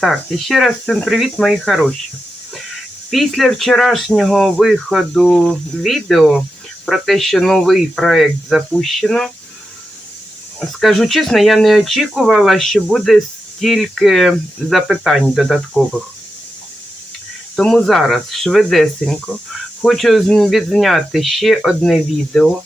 Так, і ще раз всім привіт, мої хороші. Після вчорашнього виходу відео про те, що новий проєкт запущено, скажу чесно, я не очікувала, що буде стільки запитань додаткових. Тому зараз швидесенько хочу відзняти ще одне відео.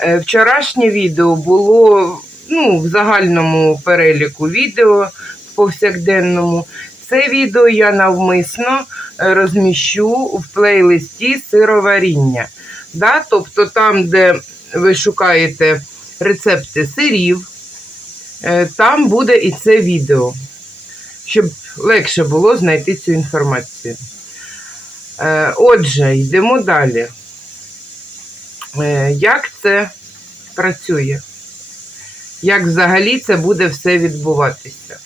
Е, Вчорашнє відео було ну, в загальному переліку відео в повсякденному. Це відео я навмисно е, розміщу в плейлисті сироваріння. Да? Тобто там, де ви шукаєте рецепти сирів, там буде і це відео, щоб легше було знайти цю інформацію. Е, Отже, йдемо далі. Е, Як це працює? Як взагалі це буде все відбуватися?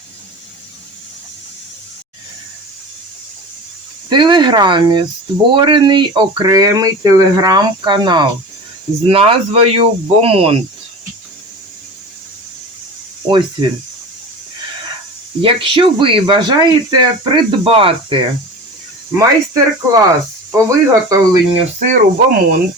В Телеграмі створений окремий телеграм-канал з назвою Бомонт. Ось він. Якщо ви бажаєте придбати майстер-клас по виготовленню сиру Бомонт,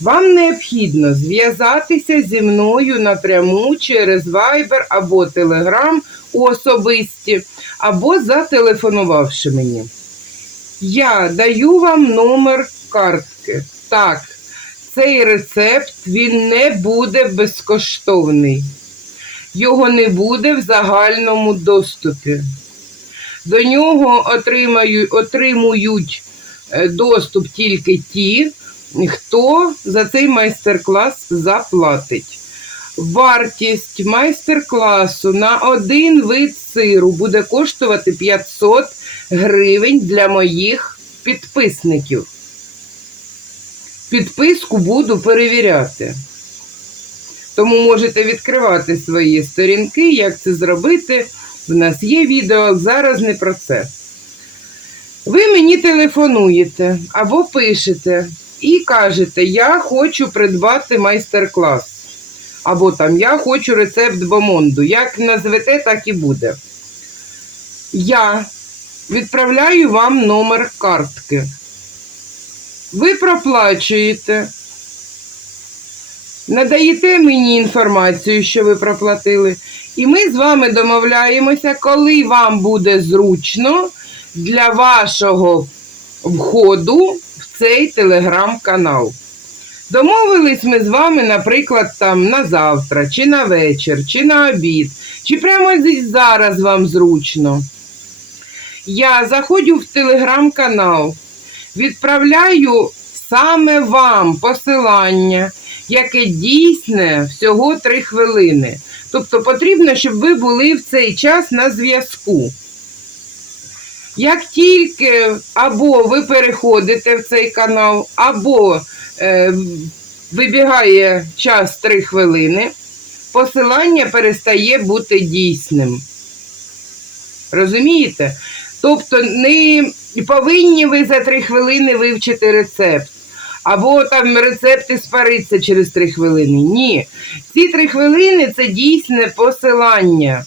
вам необхідно зв'язатися зі мною напряму через Viber або Telegram у особисті, або зателефонувавши мені. Я даю вам номер картки. Так, цей рецепт він не буде безкоштовний. Його не буде в загальному доступі. До нього отримують е, доступ тільки ті, хто за цей майстер-клас заплатить. Вартість майстер-класу на один вид сиру буде коштувати 500 гривень для моїх підписників. Підписку буду перевіряти. Тому можете відкривати свої сторінки, як це зробити. В нас є відео, зараз не про це. Ви мені телефонуєте або пишете і кажете, я хочу придбати майстер-клас. Або там я хочу рецепт бомонду. Як назвете, так і буде. Я відправляю вам номер картки. Ви проплачуєте. Надаєте мені інформацію, що ви проплатили, і ми з вами домовляємося, коли вам буде зручно для вашого входу в цей телеграм-канал. Домовились ми з вами, наприклад, там на завтра, чи на вечір, чи на обід, чи прямо зараз вам зручно. Я заходжу в телеграм-канал, відправляю саме вам посилання, яке дійсне всього 3 хвилини. Тобто потрібно, щоб ви були в цей час на зв'язку. Як тільки або ви переходите в цей канал, або е, вибігає час 3 хвилини, посилання перестає бути дійсним. Розумієте? Тобто не повинні ви за 3 хвилини вивчити рецепт. Або там рецепти спариться через 3 хвилини. Ні. Ці 3 хвилини це дійсне посилання.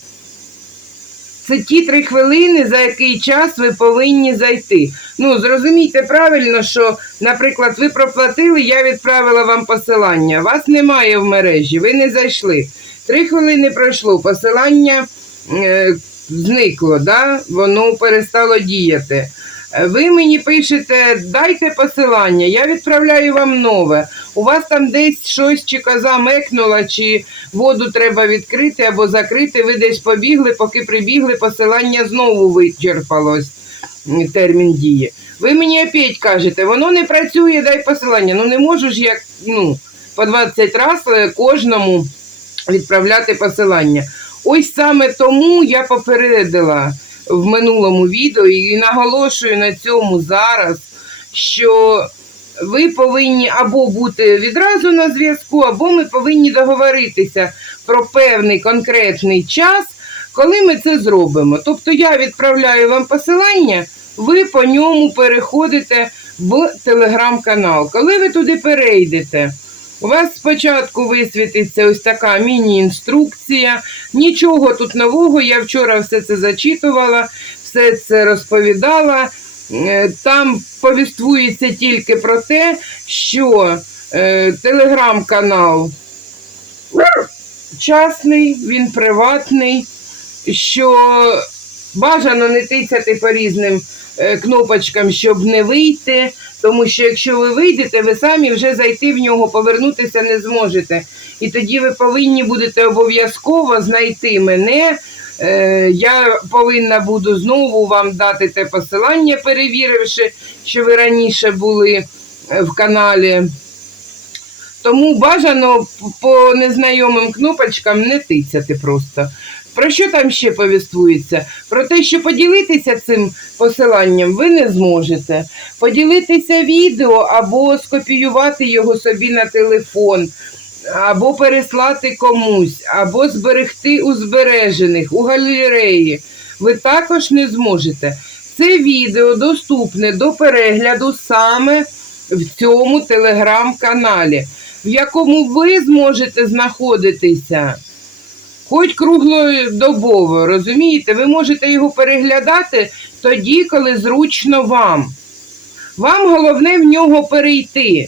Це ті 3 хвилини, за який час ви повинні зайти. Ну, зрозумійте правильно, що, наприклад, ви проплатили, я відправила вам посилання. Вас немає в мережі, ви не зайшли. Три хвилини пройшло, посилання е, зникло, да? воно перестало діяти. Е, Ви мені пишете, дайте посилання, я відправляю вам нове. У вас там десь щось чи коза мекнула, чи воду треба відкрити або закрити. Ви десь побігли, поки прибігли, посилання знову вичерпалось термін дії. Ви мені опять кажете, воно не працює, дай посилання. Ну не можу ж як ну, по 20 разів кожному відправляти посилання. Ось саме тому я попередила в минулому відео і наголошую на цьому зараз, що ви повинні або бути відразу на зв'язку, або ми повинні договоритися про певний конкретний час, Коли ми це зробимо? Тобто я відправляю вам посилання, ви по ньому переходите в телеграм-канал. Коли ви туди перейдете, у вас спочатку висвітиться ось така міні-інструкція. Нічого тут нового. Я вчора все це зачитувала, все це розповідала. Е, Там повіствується тільки про те, що е, телеграм-канал частний, він приватний, що бажано не тицяти по різним е, кнопочкам, щоб не вийти. Тому що якщо ви вийдете, ви самі вже зайти в нього, повернутися не зможете. І тоді ви повинні будете обов'язково знайти мене. Е, Я повинна буду знову вам дати те посилання, перевіривши, що ви раніше були е, в каналі. Тому бажано по незнайомим кнопочкам не тицяти просто. Про що там ще повіствується? Про те, що поділитися цим посиланням ви не зможете. Поділитися відео або скопіювати його собі на телефон, або переслати комусь, або зберегти у збережених, у галереї. Ви також не зможете. Це відео доступне до перегляду саме в цьому телеграм-каналі, в якому ви зможете знаходитися хоч круглодобово, розумієте? Ви можете його переглядати тоді, коли зручно вам. Вам головне в нього перейти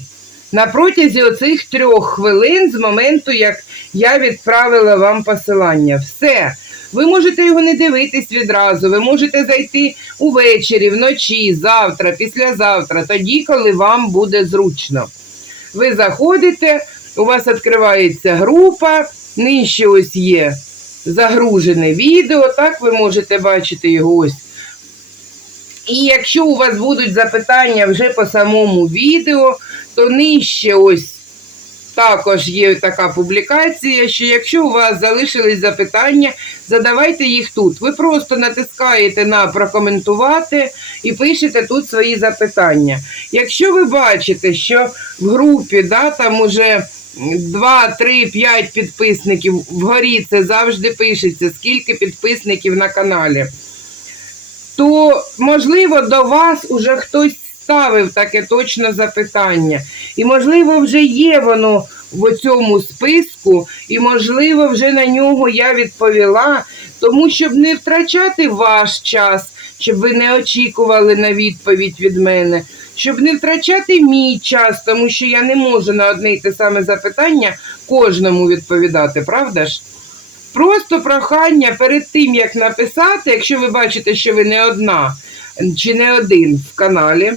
на протязі оцих трьох хвилин з моменту, як я відправила вам посилання. Все. Ви можете його не дивитись відразу, ви можете зайти увечері, вночі, завтра, післязавтра, тоді, коли вам буде зручно. Ви заходите, у вас відкривається група, нижче ось є загружене відео, так ви можете бачити його ось. І якщо у вас будуть запитання вже по самому відео, то нижче ось також є така публікація, що якщо у вас залишились запитання, задавайте їх тут. Ви просто натискаєте на прокоментувати і пишете тут свої запитання. Якщо ви бачите, що в групі да, там уже 2, 3, 5 підписників, вгорі це завжди пишеться, скільки підписників на каналі, то можливо до вас уже хтось ставив таке точне запитання. І, можливо, вже є воно в цьому списку, і, можливо, вже на нього я відповіла, тому щоб не втрачати ваш час, щоб ви не очікували на відповідь від мене, щоб не втрачати мій час, тому що я не можу на одне й те саме запитання кожному відповідати, правда ж? Просто прохання перед тим, як написати, якщо ви бачите, що ви не одна чи не один в каналі,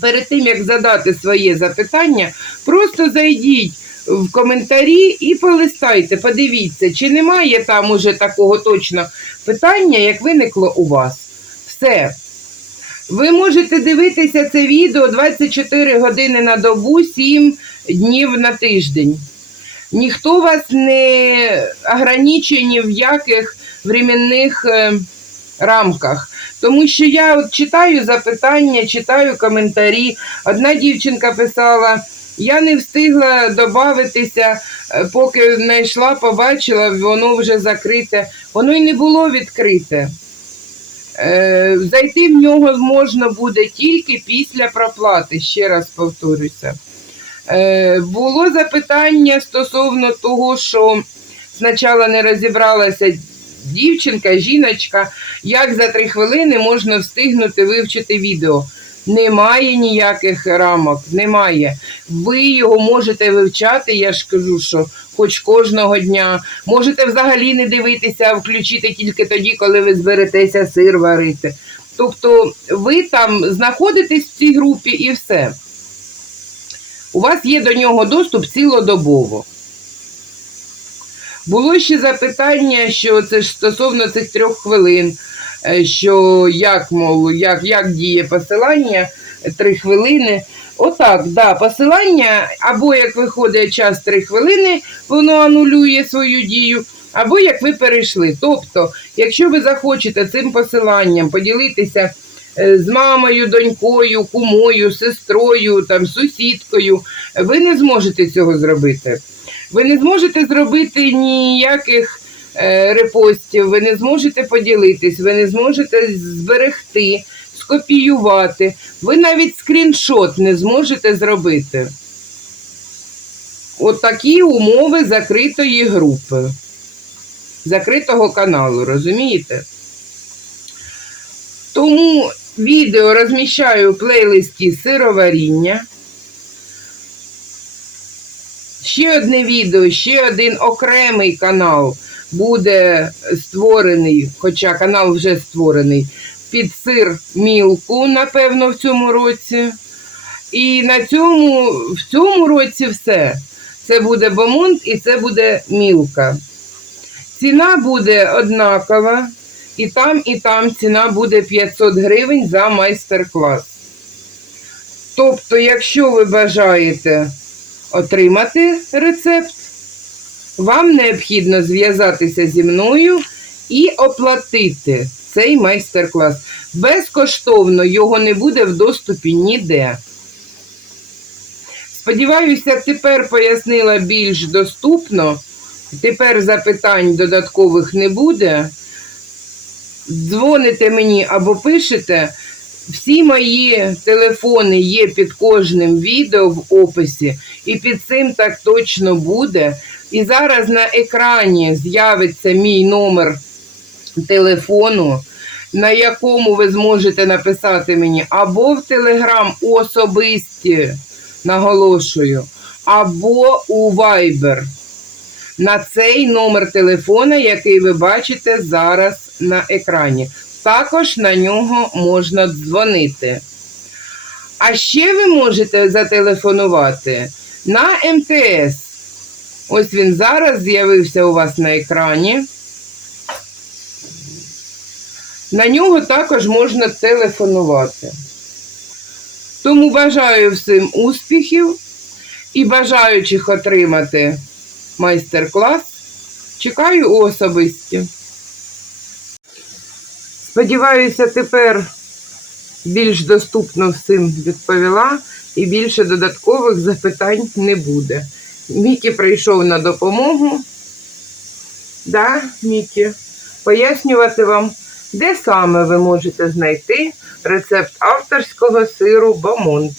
перед тим, як задати своє запитання, просто зайдіть в коментарі і полистайте, подивіться, чи немає там уже такого точно питання, як виникло у вас. Все. Ви можете дивитися це відео 24 години на добу, 7 днів на тиждень. Ніхто вас не ограничує ні в яких временних е, рамках. Тому що я от читаю запитання, читаю коментарі. Одна дівчинка писала: я не встигла додатися, поки знайшла, побачила, воно вже закрите. Воно й не було відкрите. Е, Зайти в нього можна буде тільки після проплати, ще раз повторюся. Е, Було запитання стосовно того, що спочатку не розібралася дівчинка, жіночка, як за три хвилини можна встигнути вивчити відео. Немає ніяких рамок, немає. Ви його можете вивчати, я ж кажу, що хоч кожного дня. Можете взагалі не дивитися, а включити тільки тоді, коли ви зберетеся сир варити. Тобто ви там знаходитесь в цій групі і все. У вас є до нього доступ цілодобово. Було ще запитання, що це ж стосовно цих трьох хвилин, що як, мов, як, як діє посилання е, три хвилини. Отак, да, посилання, або як виходить час три хвилини, воно анулює свою дію, або як ви перейшли. Тобто, якщо ви захочете цим посиланням поділитися е, з мамою, донькою, кумою, сестрою, там, сусідкою, ви не зможете цього зробити. Ви не зможете зробити ніяких е, репостів, ви не зможете поділитись, ви не зможете зберегти, скопіювати, ви навіть скріншот не зможете зробити. От такі умови закритої групи, закритого каналу, розумієте? Тому відео розміщаю в плейлисті сироваріння. Ще одне відео, ще один окремий канал буде створений, хоча канал вже створений, під сир мілку, напевно, в цьому році. І на цьому, в цьому році все. Це буде бомонд і це буде мілка. Ціна буде однакова. І там, і там ціна буде 500 гривень за майстер-клас. Тобто, якщо ви бажаєте отримати рецепт, вам необхідно зв'язатися зі мною і оплатити цей майстер-клас. Безкоштовно його не буде в доступі ніде. Сподіваюся, тепер пояснила більш доступно. Тепер запитань додаткових не буде. Дзвоните мені або пишете. Всі мої телефони є під кожним відео в описі, і під цим так точно буде. І зараз на екрані з'явиться мій номер телефону, на якому ви зможете написати мені або в Телеграм особисті, наголошую, або у Viber. На цей номер телефона, який ви бачите зараз на екрані. Також на нього можна дзвонити. А ще ви можете зателефонувати на МТС. Ось він зараз з'явився у вас на екрані. На нього також можна телефонувати. Тому бажаю всім успіхів і бажаючих отримати майстер-клас. Чекаю особисті. Сподіваюся, тепер більш доступно всім відповіла і більше додаткових запитань не буде. Мікі прийшов на допомогу. Да, Мікі, пояснювати вам, де саме ви можете знайти рецепт авторського сиру Бамонт.